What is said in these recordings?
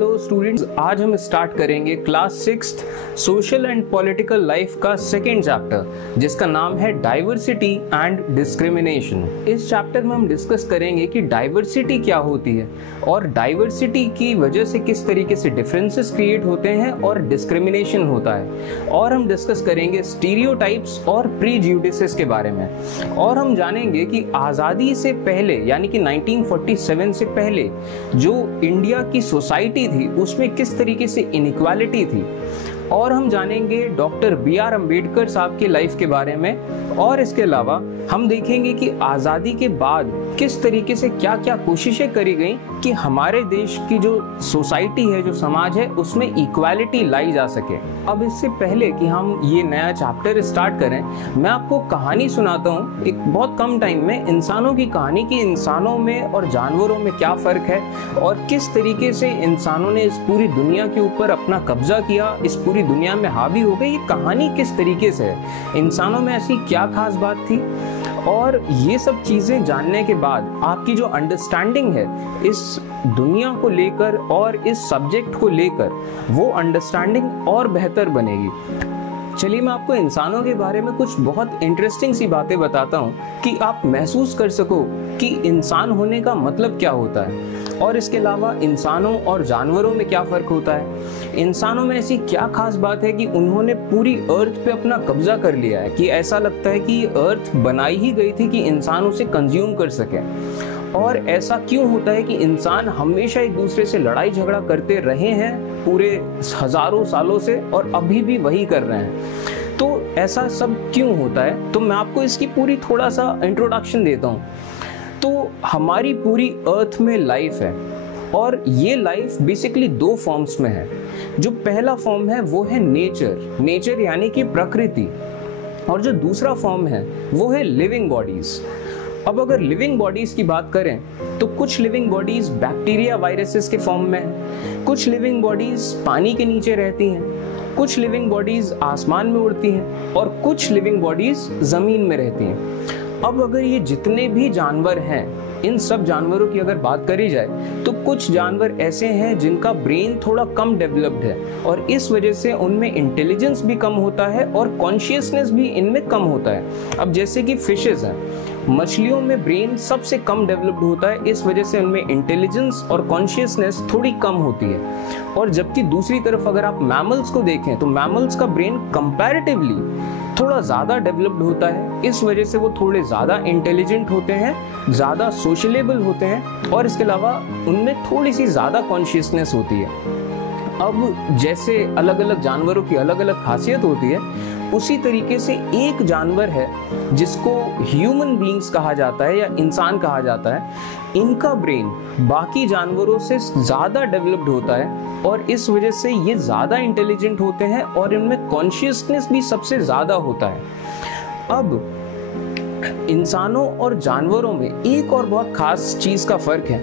Hello students, आज हम start करेंगे class 6th social and political life का सेकेंड चैप्टर, जिसका नाम है डाइवर्सिटी एंड डिस्क्रिमिनेशन। इस चैप्टर में हम डिस्कस करेंगे कि डाइवर्सिटी क्या होती है और डाइवर्सिटी की वजह से किस तरीके से डिफरेंसेस क्रिएट होते हैं और डिस्क्रिमिनेशन होता है। और हम डिस्कस करेंगे स्टीरियोटाइप्स और प्रीजुडिसेस के बारे में। और हम जानेंगे कि आज़ादी से पहले यानी कि 1947 से पहले जो इंडिया की सोसाइटी थी उसमें किस तरीके से इनइक्वालिटी थी। और हम जानेंगे डॉक्टर B.R. अम्बेडकर साहब की लाइफ के बारे में। और इसके अलावा हम देखेंगे कि आज़ादी के बाद किस तरीके से क्या क्या कोशिशें करी गई कि हमारे देश की जो सोसाइटी है, जो समाज है, उसमें इक्वालिटी लाई जा सके। अब इससे पहले कि हम ये नया चैप्टर स्टार्ट करें, मैं आपको कहानी सुनाता हूँ एक बहुत कम टाइम में, इंसानों की कहानी कि इंसानों में और जानवरों में क्या फ़र्क है और किस तरीके से इंसानों ने इस पूरी दुनिया के ऊपर अपना कब्जा किया, इस पूरी दुनिया में हावी हो गए। ये कहानी किस तरीके से है, इंसानों में ऐसी क्या खास बात थी। और ये सब चीज़ें जानने के बाद आपकी जो अंडरस्टैंडिंग है इस दुनिया को लेकर और इस सब्जेक्ट को लेकर, वो अंडरस्टैंडिंग और बेहतर बनेगी। चलिए मैं आपको इंसानों के बारे में कुछ बहुत इंटरेस्टिंग सी बातें बताता हूँ कि आप महसूस कर सको कि इंसान होने का मतलब क्या होता है। और इसके अलावा इंसानों और जानवरों में क्या फ़र्क होता है। इंसानों में ऐसी क्या खास बात है कि उन्होंने पूरी अर्थ पे अपना कब्जा कर लिया है कि ऐसा लगता है कि ये अर्थ बनाई ही गई थी कि इंसान उसे कंज्यूम कर सके। और ऐसा क्यों होता है कि इंसान हमेशा एक दूसरे से लड़ाई झगड़ा करते रहे हैं पूरे हजारों सालों से और अभी भी वही कर रहे हैं। तो ऐसा सब क्यों होता है, तो मैं आपको इसकी पूरी थोड़ा सा इंट्रोडक्शन देता हूँ। तो हमारी पूरी अर्थ में लाइफ है और ये लाइफ बेसिकली दो फॉर्म्स में है। जो पहला फॉर्म है वो है नेचर यानी कि प्रकृति, और जो दूसरा फॉर्म है वो है लिविंग बॉडीज। अब अगर लिविंग बॉडीज की बात करें तो कुछ लिविंग बॉडीज बैक्टीरिया वायरसेस के फॉर्म में है, कुछ लिविंग बॉडीज पानी के नीचे रहती हैं, कुछ लिविंग बॉडीज आसमान में उड़ती हैं और कुछ लिविंग बॉडीज जमीन में रहती हैं। अब अगर ये जितने भी जानवर हैं, इन सब जानवरों की अगर बात करी जाए तो कुछ जानवर ऐसे हैं जिनका ब्रेन थोड़ा कम डेवलप्ड है और इस वजह से उनमें इंटेलिजेंस भी कम होता है और कॉन्शियसनेस भी इनमें कम होता है। अब जैसे कि फिशेस हैं, मछलियों में ब्रेन सबसे कम डेवलप्ड होता है, इस वजह से उनमें इंटेलिजेंस और कॉन्शियसनेस थोड़ी कम होती है। और जबकि दूसरी तरफ अगर आप मैमल्स को देखें तो मैमल्स का ब्रेन कंपैरेटिवली थोड़ा ज़्यादा डेवलप्ड होता है, इस वजह से वो थोड़े ज़्यादा इंटेलिजेंट होते हैं, ज़्यादा सोशलेबल होते हैं और इसके अलावा उनमें थोड़ी सी ज़्यादा कॉन्शियसनेस होती है। अब जैसे अलग अलग जानवरों की अलग अलग खासियत होती है, उसी तरीके से एक जानवर है जिसको ह्यूमन बीइंग्स कहा जाता है या इंसान कहा जाता है। इनका ब्रेन बाकी जानवरों से ज़्यादा डेवलप्ड होता है और इस वजह से ये ज़्यादा इंटेलिजेंट होते हैं और इनमें कॉन्शियसनेस भी सबसे ज़्यादा होता है। अब इंसानों और जानवरों में एक और बहुत खास चीज़ का फ़र्क है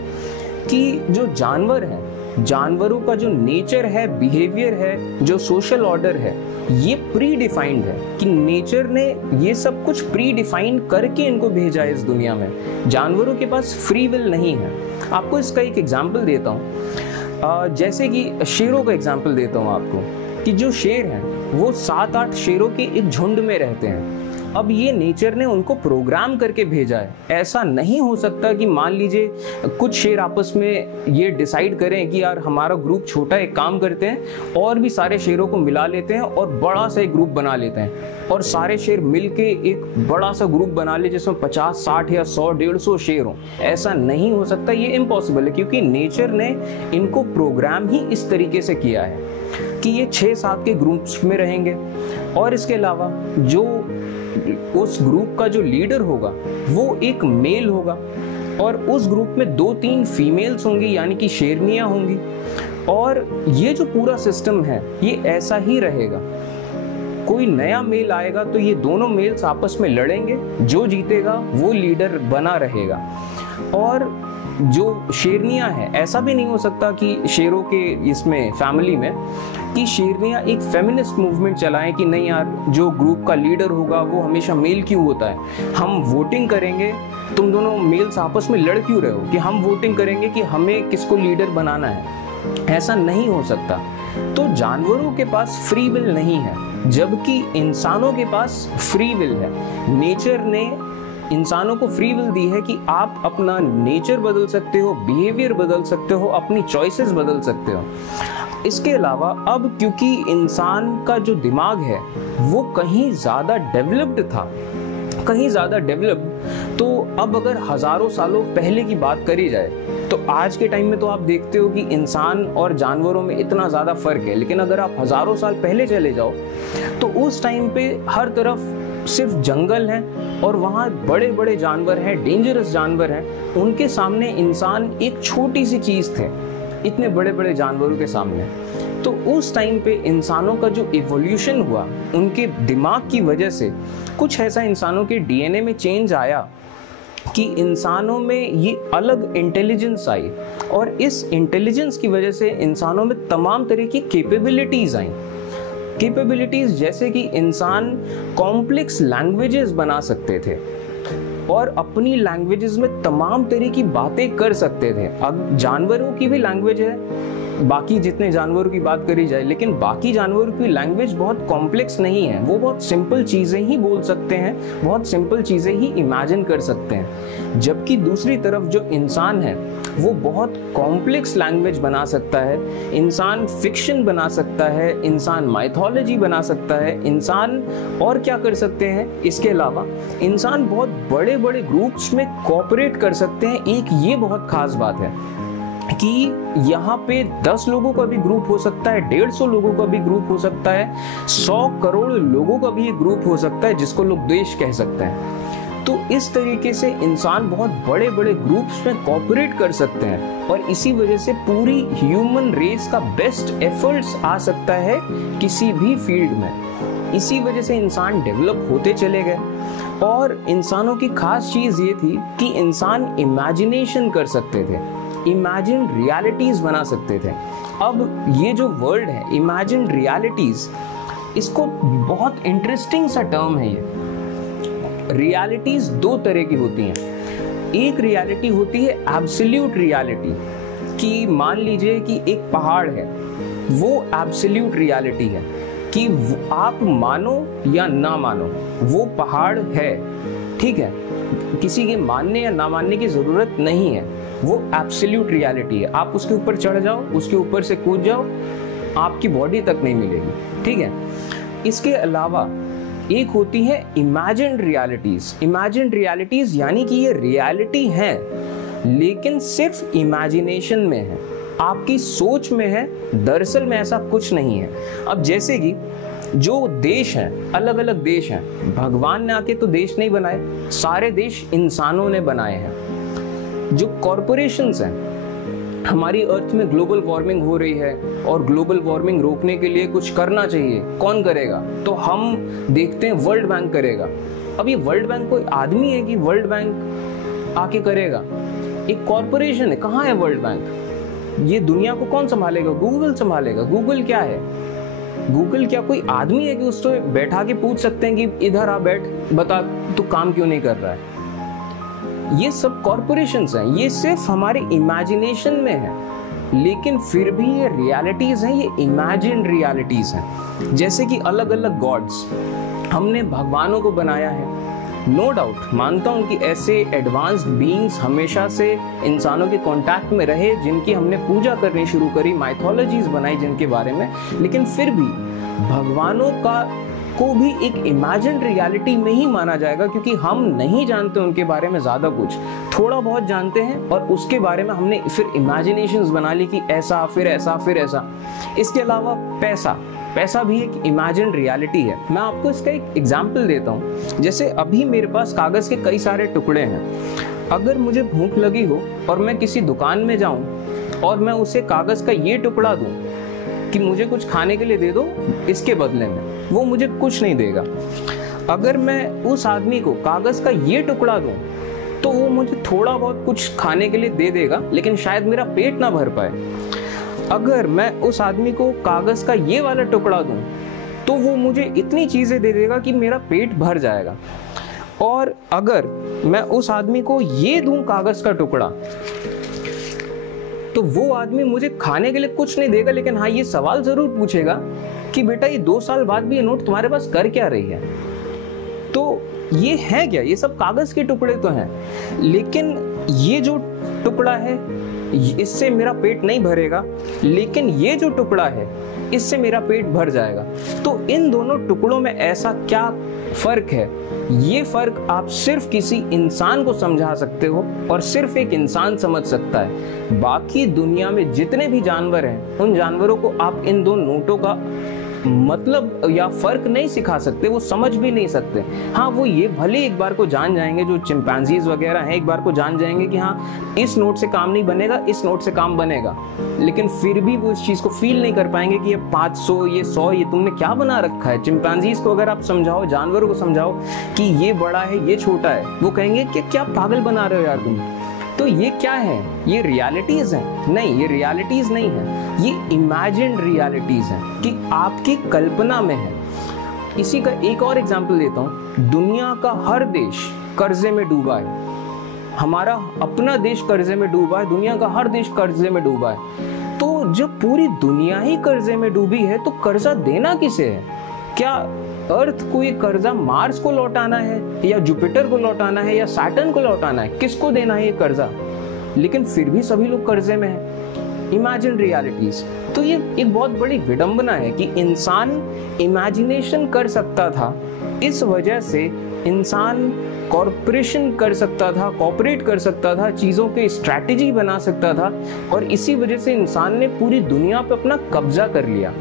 कि जो जानवर हैं, जानवरों का जो नेचर है, बिहेवियर है, जो सोशल ऑर्डर है, ये प्री डिफाइंड है कि नेचर ने ये सब कुछ प्री डिफाइन करके इनको भेजा है इस दुनिया में। जानवरों के पास फ्री विल नहीं है। आपको इसका एक एग्जांपल देता हूँ, जैसे कि शेरों का एग्जांपल देता हूँ आपको कि जो शेर हैं वो 7-8 शेरों के एक झुंड में रहते हैं। अब ये नेचर ने उनको प्रोग्राम करके भेजा है। ऐसा नहीं हो सकता कि मान लीजिए कुछ शेर आपस में ये डिसाइड करें कि यार हमारा ग्रुप छोटा, एक काम करते हैं और भी सारे शेरों को मिला लेते हैं और बड़ा सा एक ग्रुप बना लेते हैं और सारे शेर मिलके एक बड़ा सा ग्रुप बना ले जिसमें 50, 60 या 100, 150 शेर हों। ऐसा नहीं हो सकता, ये इम्पॉसिबल है क्योंकि नेचर ने इनको प्रोग्राम ही इस तरीके से किया है कि ये 6-7 के ग्रुप्स में रहेंगे। और इसके अलावा जो उस ग्रुप का जो लीडर होगा वो एक मेल होगा और उस ग्रुप में 2-3 फीमेल्स होंगी यानी कि शेरनियां होंगी। और ये जो पूरा सिस्टम है ये ऐसा ही रहेगा। कोई नया मेल आएगा तो ये दोनों मेल्स आपस में लड़ेंगे, जो जीतेगा वो लीडर बना रहेगा। और जो शेरनियां हैं, ऐसा भी नहीं हो सकता कि शेरों के इसमें फैमिली में कि शेरनियां एक फेमिनिस्ट मूवमेंट चलाएं कि नहीं यार जो ग्रुप का लीडर होगा वो हमेशा मेल क्यों होता है, हम वोटिंग करेंगे, तुम दोनों मेल्स आपस में लड़ क्यों रहे हो, कि हम वोटिंग करेंगे कि हमें किसको लीडर बनाना है। ऐसा नहीं हो सकता। तो जानवरों के पास फ्री विल नहीं है, जबकि इंसानों के पास फ्री विल है। नेचर ने इंसानों को फ्री विल दी है कि आप अपना नेचर बदल सकते हो, बिहेवियर बदल सकते हो, अपनी चॉइसेस बदल सकते हो। इसके अलावा अब क्योंकि इंसान का जो दिमाग है वो कहीं ज़्यादा डेवलप्ड था, कहीं ज़्यादा डेवलप्ड, तो अब अगर हज़ारों सालों पहले की बात करी जाए तो आज के टाइम में तो आप देखते हो कि इंसान और जानवरों में इतना ज़्यादा फ़र्क है। लेकिन अगर आप हज़ारों साल पहले चले जाओ तो उस टाइम पे हर तरफ सिर्फ जंगल हैं और वहाँ बड़े बड़े जानवर हैं, डेंजरस जानवर हैं। उनके सामने इंसान एक छोटी सी चीज़ थे इतने बड़े बड़े जानवरों के सामने। तो उस टाइम पे इंसानों का जो इवोल्यूशन हुआ उनके दिमाग की वजह से कुछ ऐसा इंसानों के डीएनए में चेंज आया कि इंसानों में ये अलग इंटेलिजेंस आई, और इस इंटेलिजेंस की वजह से इंसानों में तमाम तरह की कैपेबिलिटीज आई। कैपेबिलिटीज जैसे कि इंसान कॉम्प्लेक्स लैंग्वेजेस बना सकते थे और अपनी लैंग्वेजेस में तमाम तरह की बातें कर सकते थे। अब जानवरों की भी लैंग्वेज है, बाकी जितने जानवरों की बात करी जाए, लेकिन बाकी जानवरों की लैंग्वेज बहुत कॉम्प्लेक्स नहीं है। वो बहुत सिंपल चीज़ें ही बोल सकते हैं, बहुत सिंपल चीज़ें ही इमेजिन कर सकते हैं। जबकि दूसरी तरफ जो इंसान है वो बहुत कॉम्प्लेक्स लैंग्वेज बना सकता है। इंसान फिक्शन बना सकता है, इंसान माइथोलॉजी बना सकता है, इंसान और क्या कर सकते हैं, इसके अलावा इंसान बहुत बड़े बड़े ग्रुप्स में कोऑपरेट कर सकते हैं। एक ये बहुत खास बात है कि यहाँ पे 10 लोगों का भी ग्रुप हो सकता है, 150 लोगों का भी ग्रुप हो सकता है, 100 करोड़ लोगों का भी एक ग्रुप हो सकता है जिसको लोग देश कह सकते हैं। तो इस तरीके से इंसान बहुत बड़े बड़े ग्रुप्स में कोऑपरेट कर सकते हैं और इसी वजह से पूरी ह्यूमन रेस का बेस्ट एफर्ट्स आ सकता है किसी भी फील्ड में। इसी वजह से इंसान डेवलप होते चले गए। और इंसानों की खास चीज ये थी कि इंसान इमेजिनेशन कर सकते थे, इमेजिन रियलिटीज बना सकते थे। अब ये जो वर्ड है इमेजिन रियलिटीज, इसको बहुत इंटरेस्टिंग सा टर्म है ये। रियलिटीज दो तरह की होती हैं। एक रियलिटी होती है एब्सोल्यूट रियलिटी, कि मान लीजिए कि एक पहाड़ है, वो एब्सोल्यूट रियलिटी है कि आप मानो या ना मानो वो पहाड़ है, ठीक है, किसी के मानने या ना मानने की जरूरत नहीं है, वो एब्सोल्यूट रियलिटी है। आप उसके ऊपर चढ़ जाओ, उसके ऊपर से कूद जाओ, आपकी बॉडी तक नहीं मिलेगी, ठीक है। इसके अलावा एक होती है इमेजिन्ड रियलिटीज। इमेजिन्ड रियलिटीज यानी कि ये रियलिटी है लेकिन सिर्फ इमेजिनेशन में है, आपकी सोच में है, दरअसल में ऐसा कुछ नहीं है। अब जैसे कि जो देश हैं, अलग अलग देश हैं, भगवान ने आके तो देश नहीं बनाए, सारे देश इंसानों ने बनाए हैं। जो कॉरपोरेशंस हैं, हमारी अर्थ में ग्लोबल वार्मिंग हो रही है और ग्लोबल वार्मिंग रोकने के लिए कुछ करना चाहिए, कौन करेगा? तो हम देखते हैं वर्ल्ड बैंक करेगा। अब ये वर्ल्ड बैंक कोई आदमी है कि वर्ल्ड बैंक आके करेगा? एक कॉरपोरेशन है। कहाँ है वर्ल्ड बैंक? ये दुनिया को कौन संभालेगा? गूगल संभालेगा। गूगल क्या है? गूगल क्या कोई आदमी है कि उसको बैठा के पूछ सकते हैं कि इधर आ, बैठ, बता तू काम क्यों नहीं कर रहा है? ये सब कॉरपोरेशंस हैं, ये सिर्फ हमारे इमेजिनेशन में है, लेकिन फिर भी ये रियलिटीज हैं, ये इमेजिन्ड रियलिटीज हैं। जैसे कि अलग अलग गॉड्स, हमने भगवानों को बनाया है, नो डाउट मानता हूं कि ऐसे एडवांस्ड बीइंग्स हमेशा से इंसानों के कांटेक्ट में रहे, जिनकी हमने पूजा करनी शुरू करी, माइथोलॉजीज बनाई जिनके बारे में, लेकिन फिर भी भगवानों को भी एक इमेजिन्ड रियलिटी में ही माना जाएगा, क्योंकि हम नहीं जानते उनके बारे में ज्यादा कुछ, थोड़ा बहुत जानते हैं और उसके बारे में हमने फिर इमेजिनेशंस बना ली कि ऐसा फिर ऐसा फिर ऐसा। इसके अलावा पैसा भी एक इमेजिन्ड रियलिटी है। मैं आपको इसका एक एग्जाम्पल देता हूँ। जैसे अभी मेरे पास कागज के कई सारे टुकड़े हैं। अगर मुझे भूख लगी हो और मैं किसी दुकान में जाऊं और मैं उसे कागज का ये टुकड़ा दूं कि मुझे कुछ खाने के लिए दे दो इसके बदले में, वो मुझे कुछ नहीं देगा। अगर मैं उस आदमी को कागज का ये टुकड़ा दूं तो वो मुझे थोड़ा बहुत कुछ खाने के लिए दे देगा, लेकिन शायद मेरा पेट ना भर पाए। अगर मैं उस आदमी को कागज का ये वाला टुकड़ा दूं तो वो मुझे इतनी चीजें दे देगा कि मेरा पेट भर जाएगा। और अगर मैं उस आदमी को ये दूं कागज का टुकड़ा, तो वो आदमी मुझे खाने के लिए कुछ नहीं देगा, लेकिन हाँ ये सवाल जरूर पूछेगा कि बेटा ये 2 साल बाद भी ये नोट तुम्हारे पास कर क्या रही है। तो ये है क्या, ये सब कागज के टुकड़े तो हैं, लेकिन ये जो टुकड़ा है इससे मेरा पेट नहीं भरेगा, लेकिन ये जो टुकड़ा है इससे मेरा पेट भर जाएगा। तो इन दोनों टुकड़ों में ऐसा क्या फर्क है, ये फर्क आप सिर्फ किसी इंसान को समझा सकते हो और सिर्फ एक इंसान समझ सकता है। बाकी दुनिया में जितने भी जानवर हैं उन जानवरों को आप इन दो नोटों का मतलब या फर्क नहीं सिखा सकते, वो समझ भी नहीं सकते। हाँ वो ये भले एक बार को जान जाएंगे, जो चिंपैंजीज वगैरह हैं एक बार को जान जाएंगे कि हाँ इस नोट से काम नहीं बनेगा, इस नोट से काम बनेगा, लेकिन फिर भी वो इस चीज को फील नहीं कर पाएंगे कि ये 500 ये 100 ये तुमने क्या बना रखा है। चिंपैंजीज को अगर आप समझाओ, जानवरों को समझाओ कि ये बड़ा है ये छोटा है, वो कहेंगे कि क्या पागल बना रहे हो यार तुम। तो ये क्या है, ये रियलिटीज हैं? नहीं, ये रियलिटीज नहीं है, ये इमेजिन्ड रियलिटीज हैं कि आपकी कल्पना में है। इसी का एक और एग्जांपल देता हूँ। दुनिया का हर देश कर्जे में डूबा है, हमारा अपना देश कर्जे में डूबा है, दुनिया का हर देश कर्जे में डूबा है। तो जब पूरी दुनिया ही कर्जे में डूबी है तो कर्जा देना किसे है? क्या अर्थ को ये कर्जा मार्स को लौटाना है या जुपिटर को लौटाना है या सैटर्न को लौटाना है? किसको देना है ये कर्जा? लेकिन फिर भी सभी लोग कर्जे में हैं। Imagine realities. तो ये एक बहुत बड़ी विडंबना है कि इंसान इमेजिनेशन कर सकता था, इस वजह से इंसान कॉर्पोरेशन कर सकता था, कॉपरेट कर सकता था, चीजों के स्ट्रैटेजी बना सकता था, और इसी वजह से इंसान ने पूरी दुनिया पे अपना कब्जा कर लिया।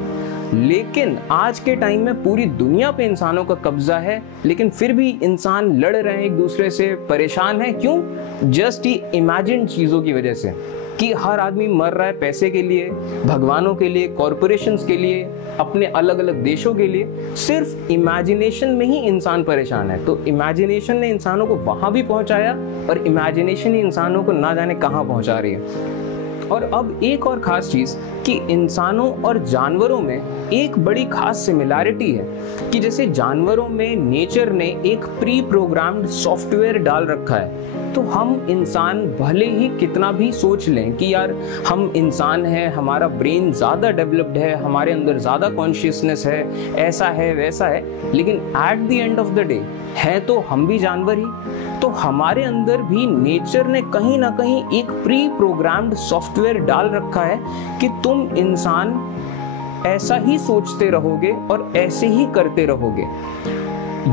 लेकिन आज के टाइम में पूरी दुनिया पे इंसानों का कब्जा है, लेकिन फिर भी इंसान लड़ रहे हैं, एक दूसरे से परेशान है। क्यों? जस्ट ही इमेजिन चीजों की वजह से, कि हर आदमी मर रहा है पैसे के लिए, भगवानों के लिए, कॉर्पोरेशंस के लिए, अपने अलग अलग देशों के लिए। सिर्फ इमेजिनेशन में ही इंसान परेशान है। तो इमेजिनेशन ने इंसानों को वहां भी पहुंचाया और इमेजिनेशन ही इंसानों को ना जाने कहां पहुंचा रही है। और अब एक और खास चीज कि इंसानों और जानवरों में एक बड़ी खास सिमिलैरिटी है कि जैसे जानवरों में नेचर ने एक प्री प्रोग्राम्ड सॉफ्टवेयर डाल रखा है, तो हम इंसान भले ही कितना भी सोच लें कि यार हम इंसान हैं, हमारा ब्रेन ज़्यादा डेवलप्ड है, हमारे अंदर ज़्यादा कॉन्शियसनेस है, ऐसा है वैसा है, लेकिन at the end of the day है तो हम भी जानवर ही। तो हमारे अंदर भी नेचर ने कहीं ना कहीं एक प्री प्रोग्राम्ड सॉफ्टवेयर डाल रखा है कि तुम इंसान ऐसा ही सोचते रहोगे और ऐसे ही करते रहोगे।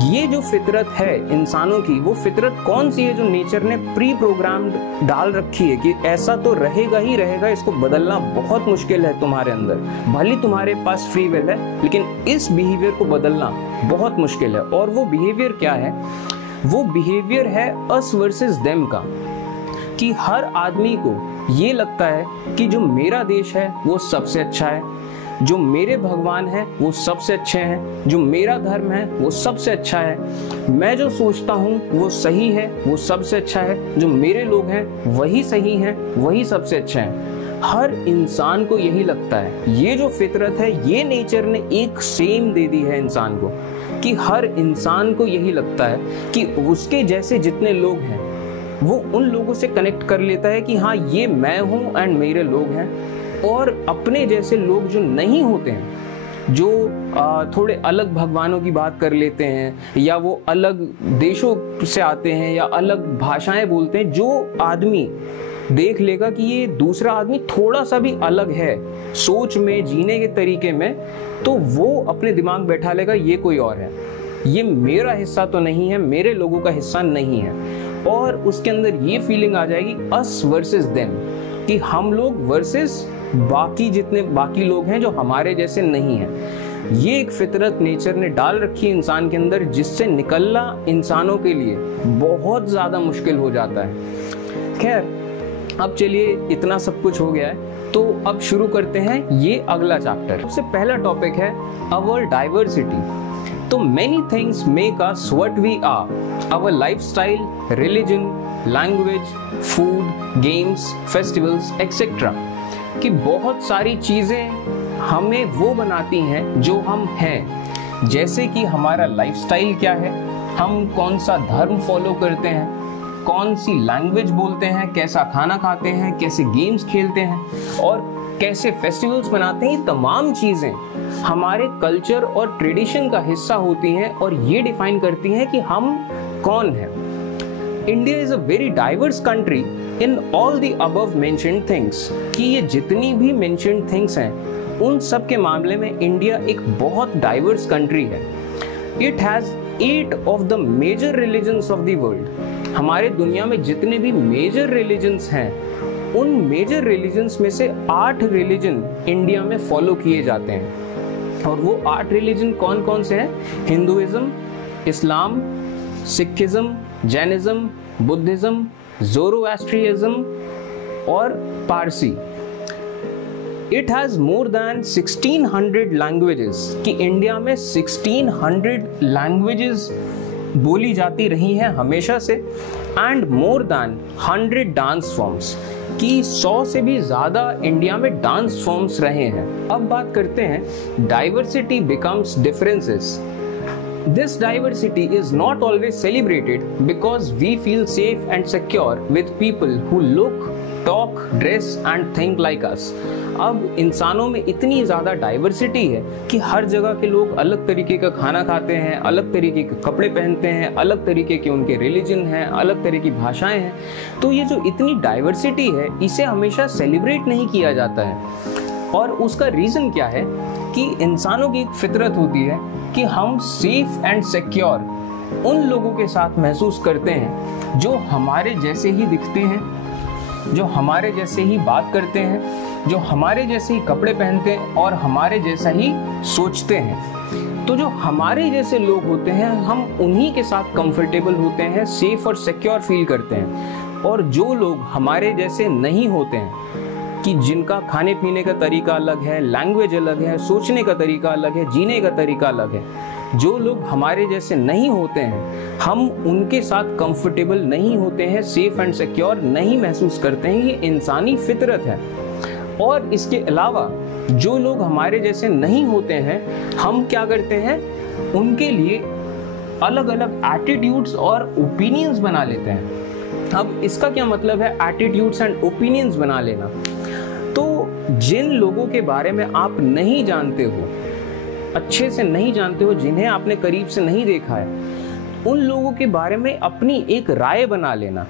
ये जो फितरत है इंसानों की, वो फितरत कौन सी है जो नेचर ने प्री प्रोग्राम्ड डाल रखी है कि ऐसा तो रहेगा ही रहेगा, इसको बदलना बहुत मुश्किल है तुम्हारे अंदर। भले तुम्हारे पास फ्री विल है, लेकिन इस बिहेवियर को बदलना बहुत मुश्किल है। और वो बिहेवियर क्या है? वो बिहेवियर है अस वर्सेस देम का, कि हर आदमी को ये लगता है कि जो मेरा देश है वो सबसे अच्छा है, जो मेरे भगवान हैं वो सबसे अच्छे हैं, जो मेरा धर्म है वो सबसे अच्छा है, मैं जो सोचता हूँ वो सही है वो सबसे अच्छा है, जो मेरे लोग हैं वही सही हैं वही सबसे अच्छे हैं। हर इंसान को यही लगता है। ये जो फितरत है ये नेचर ने एक सेम दे दी है इंसान को, कि हर इंसान को यही लगता है कि उसके जैसे जितने लोग हैं वो उन लोगों से कनेक्ट कर लेता है कि हाँ ये मैं हूँ एंड मेरे लोग हैं। और अपने जैसे लोग जो नहीं होते हैं, जो थोड़े अलग भगवानों की बात कर लेते हैं, या वो अलग देशों से आते हैं या अलग भाषाएं बोलते हैं, जो आदमी देख लेगा कि ये दूसरा आदमी थोड़ा सा भी अलग है सोच में, जीने के तरीके में, तो वो अपने दिमाग बैठा लेगा ये कोई और है, ये मेरा हिस्सा तो नहीं है, मेरे लोगों का हिस्सा नहीं है। और उसके अंदर ये फीलिंग आ जाएगी अस वर्सेस देम, कि हम लोग वर्सेस बाकी जितने बाकी लोग हैं जो हमारे जैसे नहीं हैं। ये एक फितरत नेचर ने डाल रखी है इंसान के अंदर, जिससे निकलना इंसानों के लिए बहुत ज़्यादा मुश्किल हो जाता है। खैर, अब चलिए इतना सब कुछ हो गया है, तो अब शुरू करते हैं ये अगला चैप्टर। सबसे पहला टॉपिक है अवर डाइवर्सिटी। तो many things make us what we are, our lifestyle, religion, language, food, games, festivals etcetera, कि बहुत सारी चीजें हमें वो बनाती हैं जो हम हैं। जैसे कि हमारा लाइफस्टाइल क्या है, हम कौन सा धर्म फॉलो करते हैं, कौन सी लैंग्वेज बोलते हैं, कैसा खाना खाते हैं, कैसे गेम्स खेलते हैं और कैसे फेस्टिवल्स मनाते हैं, ये तमाम चीज़ें हमारे कल्चर और ट्रेडिशन का हिस्सा होती हैं और ये डिफाइन करती हैं कि हम कौन हैं। India is a very diverse country in all the above mentioned things, कि ये जितनी भी मेंशन्ड थिंग्स हैं उन सब के मामले में इंडिया एक बहुत डाइवर्स कंट्री है। It has 8 of the major religions of the world. हमारे दुनिया में जितने भी मेजर रिलीजन्स हैं उन मेजर रिलीजन्स में से 8 रिलीजन इंडिया में फॉलो किए जाते हैं। और वो 8 रिलीजन कौन कौन से हैं? हिंदुइज्म, इस्लाम, सिखिज्म, जैनिज्म, बुद्धिज्म, ज़ोरोएस्ट्रियज्म और Parsi. It has more than 1600 languages, कि इंडिया में 1600 लैंग्वेजेस बोली जाती रही हैं हमेशा से, and more than 100 dance forms, कि 100 से भी ज़्यादा इंडिया में डांस फॉर्म्स रहे हैं। अब बात करते हैं diversity becomes differences. This diversity is not always celebrated because we feel safe and secure with people who look, talk, dress and think like us. अब इंसानों में इतनी ज़्यादा डाइवर्सिटी है कि हर जगह के लोग अलग तरीके का खाना खाते हैं, अलग तरीके के कपड़े पहनते हैं, अलग तरीके के उनके रिलीजन हैं, अलग तरह की भाषाएं हैं। तो ये जो इतनी डाइवर्सिटी है इसे हमेशा सेलिब्रेट नहीं किया जाता है। और उसका रीज़न क्या है कि इंसानों की एक फितरत होती है कि हम सेफ एंड सिक्योर उन लोगों के साथ महसूस करते हैं जो हमारे जैसे ही दिखते हैं, जो हमारे जैसे ही बात करते हैं, जो हमारे जैसे ही कपड़े पहनते हैं और हमारे जैसा ही सोचते हैं। तो जो हमारे जैसे लोग होते हैं हम उन्हीं के साथ कंफर्टेबल होते हैं, सेफ और सिक्योर फील करते हैं। और जो लोग हमारे जैसे नहीं होते हैं, कि जिनका खाने पीने का तरीका अलग है, लैंग्वेज अलग है, सोचने का तरीका अलग है, जीने का तरीका अलग है, जो लोग हमारे जैसे नहीं होते हैं हम उनके साथ कंफर्टेबल नहीं होते हैं, सेफ एंड सिक्योर नहीं महसूस करते हैं। ये इंसानी फितरत है। और इसके अलावा जो लोग हमारे जैसे नहीं होते हैं हम क्या करते हैं, उनके लिए अलग अलग एटीट्यूड्स और ओपिनियंस बना लेते हैं। अब इसका क्या मतलब है एटीट्यूड्स एंड ओपिनियंस बना लेना? तो जिन लोगों के बारे में आप नहीं जानते हो, अच्छे से नहीं जानते हो, जिन्हें आपने करीब से नहीं देखा है, उन लोगों के बारे में अपनी एक राय बना लेना,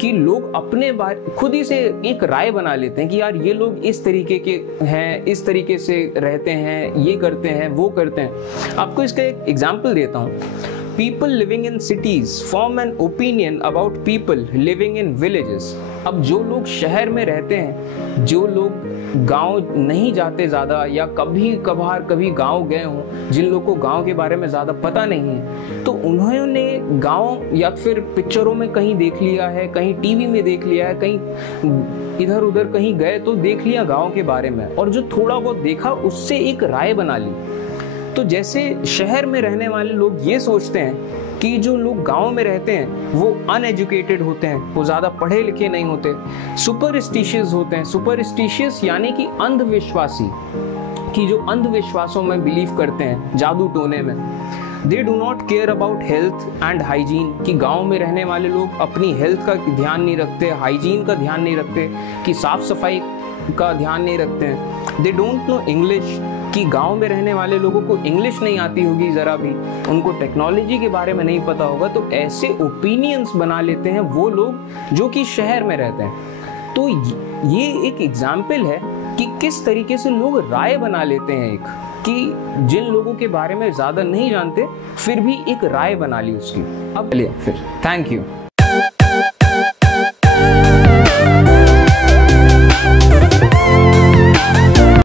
कि लोग अपने बारे खुद ही से एक राय बना लेते हैं कि यार ये लोग इस तरीके के हैं, इस तरीके से रहते हैं, ये करते हैं, वो करते हैं। आपको इसका एक एग्जाम्पल देता हूँ। People living in cities form an opinion about people living in villages. अब जो लोग शहर में रहते हैं, जो लोग गांव नहीं जाते ज़्यादा या कभी कभार कभी गांव गए हों, जिन लोगों को गांव के बारे में ज़्यादा पता नहीं है, तो उन्होंने गांव या फिर पिक्चरों में कहीं देख लिया है, कहीं टीवी में देख लिया है, कहीं इधर उधर कहीं गए तो देख लिया गांव के बारे में, और जो थोड़ा बहुत देखा उससे एक राय बना ली। तो जैसे शहर में रहने वाले लोग ये सोचते हैं कि जो लोग गांव में रहते हैं वो अनएजुकेटेड होते हैं, वो ज़्यादा पढ़े लिखे नहीं होते, सुपरस्टिशियस होते हैं। सुपरस्टिशियस यानी कि अंधविश्वासी, कि जो अंधविश्वासों में बिलीव करते हैं, जादू टोने में। They do not care about health and hygiene, कि गांव में रहने वाले लोग अपनी हेल्थ का ध्यान नहीं रखते, हाइजीन का ध्यान नहीं रखते, कि साफ सफाई का ध्यान नहीं रखते हैं। दे डोंट नो इंग्लिश, कि गांव में रहने वाले लोगों को इंग्लिश नहीं आती होगी ज़रा भी, उनको टेक्नोलॉजी के बारे में नहीं पता होगा। तो ऐसे ओपिनियंस बना लेते हैं वो लोग जो कि शहर में रहते हैं। तो ये एक एग्जाम्पल है कि किस तरीके से लोग राय बना लेते हैं, एक कि जिन लोगों के बारे में ज़्यादा नहीं जानते फिर भी एक राय बना ली उसकी। अब चलिए फिर, थैंक यू।